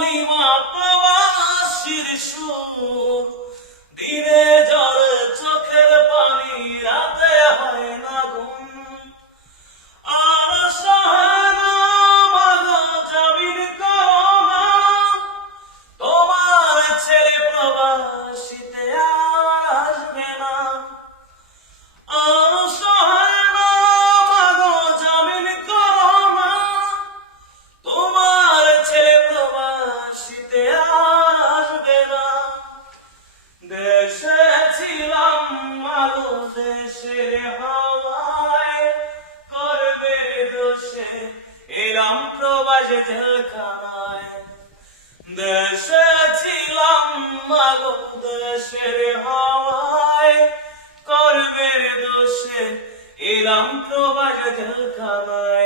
নিমা প্রবাসীর সুর দিনে জলে প্রবাস জেলখানায় দেশে ছিলাম মাগো দেশের হাওয়ায় করবে দোষে এলাম প্রবাস জেলখানায়।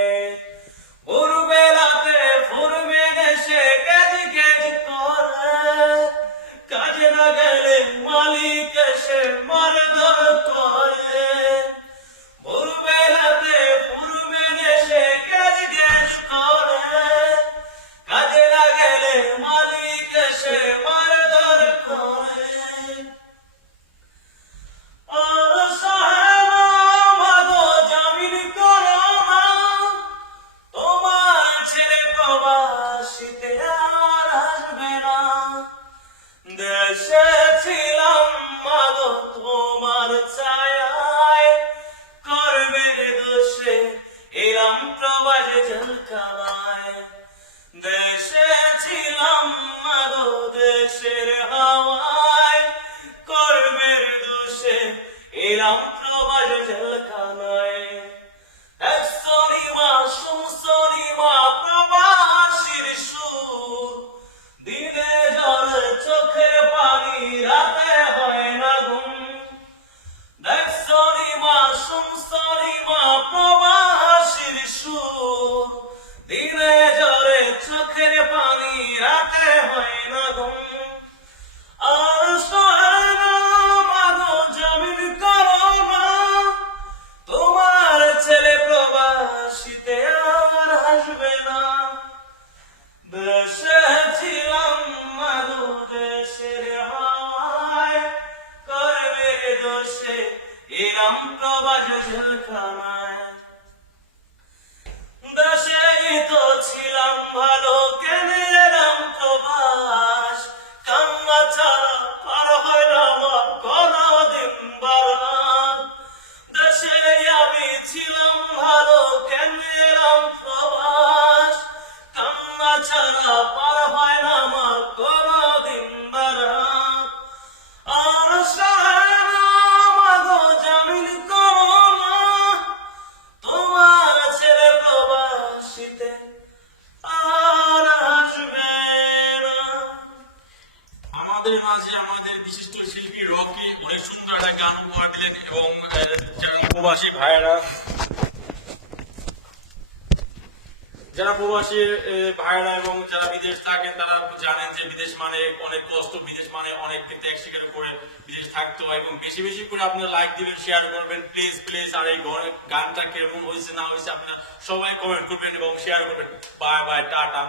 দেশে ছিলাম মাগো তোমার ছায়ায়। করবে দোষে এলাম প্রবাস জলকালায় দেশে ছিলাম মাগো দেশের হাওয়ায়। করবে দোষে এলাম সুসনিমা প্রবাসীর সুর। দিনে জরে চোখের পানি রাতে হয় না ঘুম। তো ছিলাম ভালো কেনে আমাদের মাঝে আমাদের বিশিষ্ট শিল্পী রকি অনেক সুন্দর একটা গান উপহার দিলেন এবং যারা প্রবাসী ভাইয়েরা, যারা প্রবাসী ভাইয়েরা এবং যারা বিদেশ থাকেন, তারা জানেন যে বিদেশ মানে অনেক কষ্ট, বিদেশ মানে অনেক ত্যাগ স্বীকার করে বিদেশ থাকতে হয় এবং বেশি বেশি করে আপনারা লাইক দিবেন শেয়ার করবেন প্লিজ প্লিজ আর এই গনে- গানটা কেমন হয়েছে, না হয়েছে, আপনারা সবাই কমেন্ট করবেন এবং শেয়ার করবেন। Bye bye tata